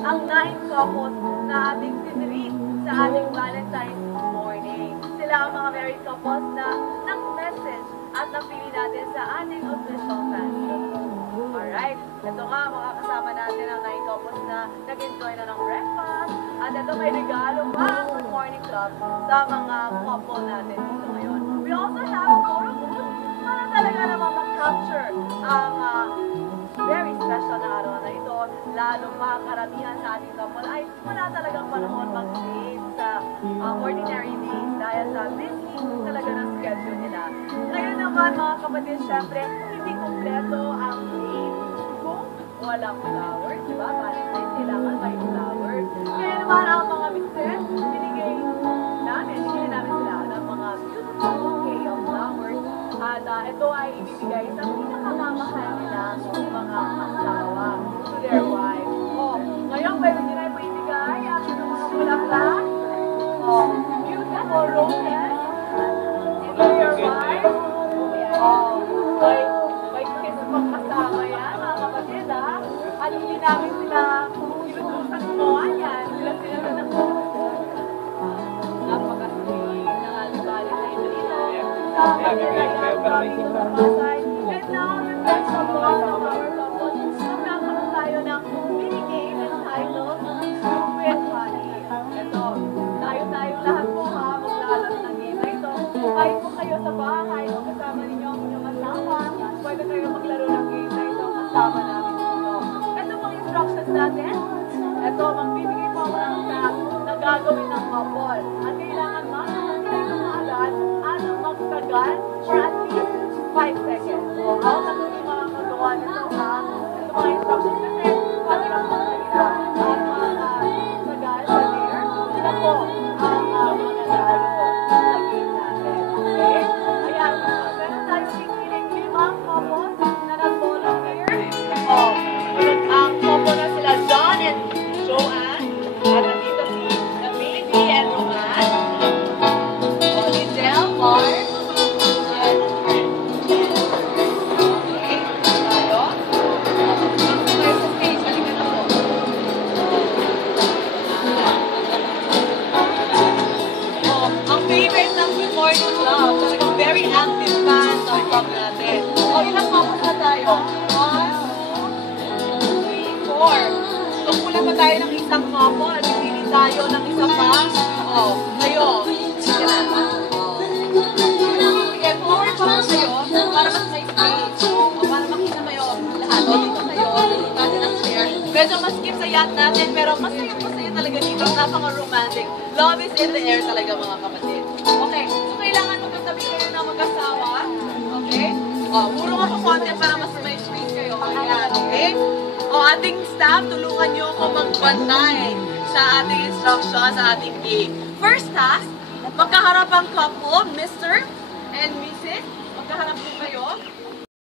ang 9 couples na ating tinreat sa ating Valentine's morning. Sila ang mga married couples na nag-message at napili natin sa ating official fan group. Alright, ito nga mga kasama natin ang 9 couples na nag-enjoy na ng breakfast. At ito may regalo pa ang Good Morning Club sa mga couple natin dito ngayon. We also have a photo booth para talaga naman mag-capture ang very special na araw na ito. Lalo pa karamihan sa ating couple ay wala talagang panahon mag-date sa ordinary days dahil sa busy talaga ng schedule nila. Ngayon naman mga kapatid, syempre, hindi kompleto ang date kung walang flowers, di ba? Valentine's, kailangan may flowers. Kaya naman ang mga mister, binigay namin sila ng mga beautiful bouquet of flowers. At ito ay ibibigay sa pinakamamahal nila mga asawa to their wife. Ngayon, pwede nila po ibigay ang mga bulaklak. Beautiful roses. To your wife. May kiss pang kasama yan, mga kapatid, ha? At hindi namin sila ilutusan gumawa yan. Sila na napaka-sweet ng alibali na ito dito. Sa kanila yan, kami sa Pasay. And now, the next of all of our couples, magkakaroon tayo ng mini-game entitled With Honey. Ito, tayo-tayong lahat po ha, maglalaro ng game na ito. Kahit po kayo sa bahay, o kasama ninyo ang inyong asawa, pwede kayo maglaro ng game na ito kasama namin dito. Ito pong instructions natin. Ito, magbibigay po ako ng task na gagawin ng couple. At kailangan makasagot kayo ng agad at magtagal for at least 5 seconds. So, how kasi yung mga magawa nito ha? Ito mga instructions kasi, pati lang po kanina. At mga tagal sa there, sila po ang mga nalalo sa game natin. Okay? Ayan, meron tayo pipiling 5 couples na nag-volunteer. Ang couple na sila John and Joanne. At nandito si Baby and Roman. Lizelle, Mark. Favorite ng Good Morning Club. Talagang very active fan ng club natin. Ilang couples na tayo? 1, 2, 3, 4. So, kulang pa tayo ng isang couple. Pipili tayo ng isa pa. Kayo. Sige na. Sige, forward pa po kayo para mas may space. Para makita kayo lahat. Dito kayo. Dito ng chair. Medyo maskip sa yacht natin, pero masaya talaga dito. Napaka-romantic. Love is in the air talaga mga kapatid. Okay, so kailangan magkatabi kayo na mag-asawa. Okay? Muro ako konti para mas may space kayo. Ayan, okay? Ating staff, tulungan nyo ako magbantay sa ating instruction, sa ating game. First task, magkaharap ang couple, Mr. and Mrs. Magkaharap din kayo.